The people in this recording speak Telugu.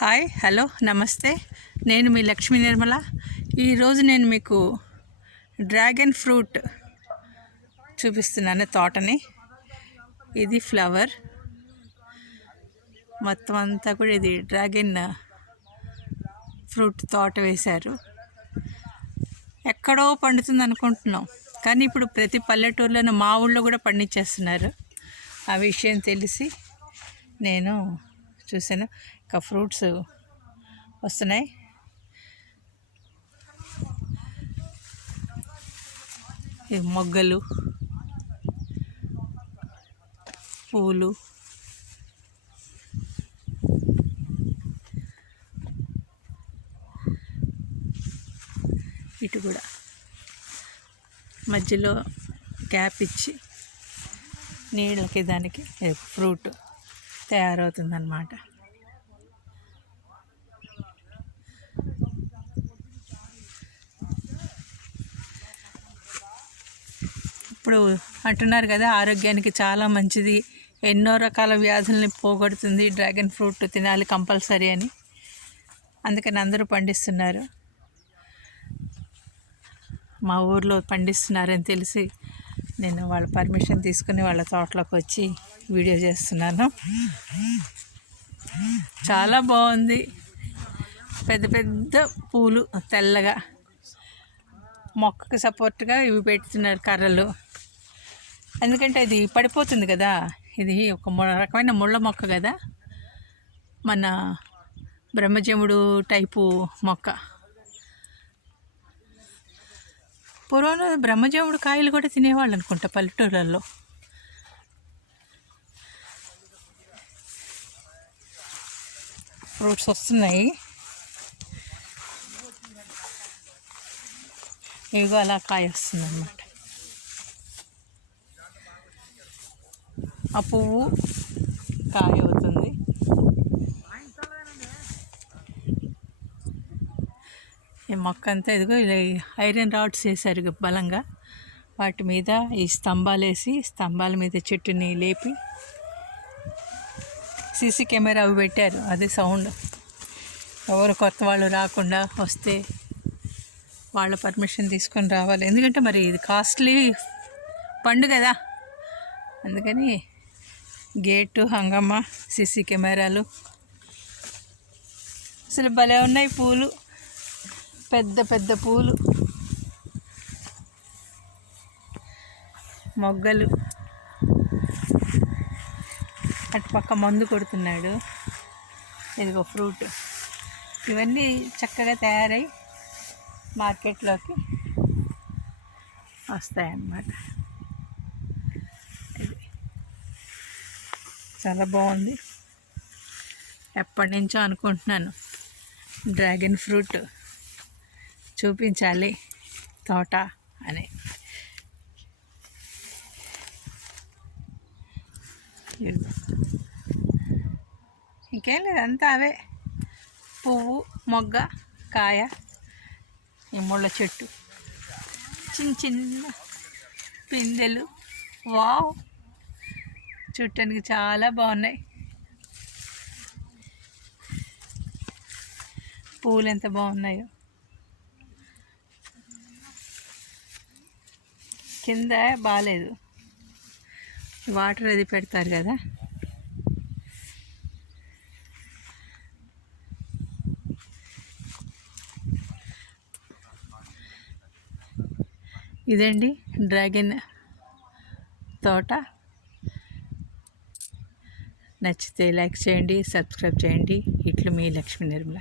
హాయ్ హలో నమస్తే, నేను మీ లక్ష్మీ నిర్మల. ఈరోజు నేను మీకు డ్రాగన్ ఫ్రూట్ చూపిస్తున్నాను తోటని. ఇది ఫ్లవర్ మొత్తం అంతా కూడా ఇది డ్రాగన్ ఫ్రూట్ తోట వేశారు. ఎక్కడో పండుతుంది అనుకుంటున్నాం, కానీ ఇప్పుడు ప్రతి పల్లెటూరులోనూ మా ఊళ్ళో కూడా పండించేస్తున్నారు. ఆ విషయం తెలిసి నేను చూశాను. ఇంకా ఫ్రూట్స్ వస్తున్నాయి. ఈ మొగ్గలు, పూలు, ఇటు కూడా మధ్యలో గ్యాప్ ఇచ్చి నీళ్ళకి దానికి ఫ్రూట్ తయారవుతుందన్నమాట. ఇప్పుడు అంటున్నారు కదా, ఆరోగ్యానికి చాలా మంచిది, ఎన్నో రకాల వ్యాధుల్ని పోగొడుతుంది, డ్రాగన్ ఫ్రూట్ తినాలి కంపల్సరీ అని. అందుకని అందరూ పండిస్తున్నారు. మా ఊర్లో పండిస్తున్నారని తెలిసి నేను వాళ్ళ పర్మిషన్ తీసుకుని వాళ్ళ తోటలోకి వచ్చి వీడియో చేస్తున్నాను. చాలా బాగుంది. పెద్ద పెద్ద పూలు తెల్లగా, మొక్కకి సపోర్ట్గా ఇవి పెడుతున్నారు కర్రలు. ఎందుకంటే అది పడిపోతుంది కదా, ఇది ఒక రకమైన ముళ్ళ మొక్క కదా, మన బ్రహ్మజముడు టైపు మొక్క. పూర్వంలో బ్రహ్మజముడు కాయలు కూడా తినేవాళ్ళు అనుకుంటా పల్లెటూళ్ళల్లో. ఫ్రూట్స్ వస్తున్నాయి. ఇవిగో అలా కాయ వస్తుంది అన్నమాట. ఆ పువ్వు కాయ అవుతుంది. ఈ మొక్క అంతా ఇదిగో ఇలా ఐరన్ రాడ్స్ వేశారు బలంగా. వాటి మీద ఈ స్తంభాలు వేసి, స్తంభాల మీద చెట్టుని లేపి సీసీ కెమెరా అవి పెట్టారు. అదే సౌండ్. ఎవరు కొత్త వాళ్ళు రాకుండా, వస్తే వాళ్ళ పర్మిషన్ తీసుకొని రావాలి. ఎందుకంటే మరి ఇది కాస్ట్లీ పండు కదా, అందుకని గేటు, హంగమ్మ, సీసీ కెమెరాలు. అసలు భలే ఉన్నాయి పూలు, పెద్ద పెద్ద పూలు, మొగ్గలు. అటు పక్క మందు కొడుతున్నాడు. ఇదిగో ఫ్రూట్. ఇవన్నీ చక్కగా తయారై మార్కెట్లోకి వస్తాయన్నమాట. ఇది చాలా బాగుంది. ఎప్పటి నుంచో అనుకుంటున్నాను డ్రాగన్ ఫ్రూట్ చూపించాలి తోట అని. ఇంకేం లేదు, అంతా అవే పువ్వు, మొగ్గ, కాయ, ఈ ముళ్ళ చెట్టు, చిన్న చిన్న పిందెలు. వావ్, చూడటానికి చాలా బాగున్నాయి. పూలు ఎంత బాగున్నాయో. కింద బాగాలేదు, వాటర్ అది పెడతారు కదా. ఇదండి డ్రాగన్ తోట. నచ్చితే లైక్ చేయండి, సబ్స్క్రైబ్ చేయండి. ఇట్లు మీ లక్ష్మీ నిర్మల.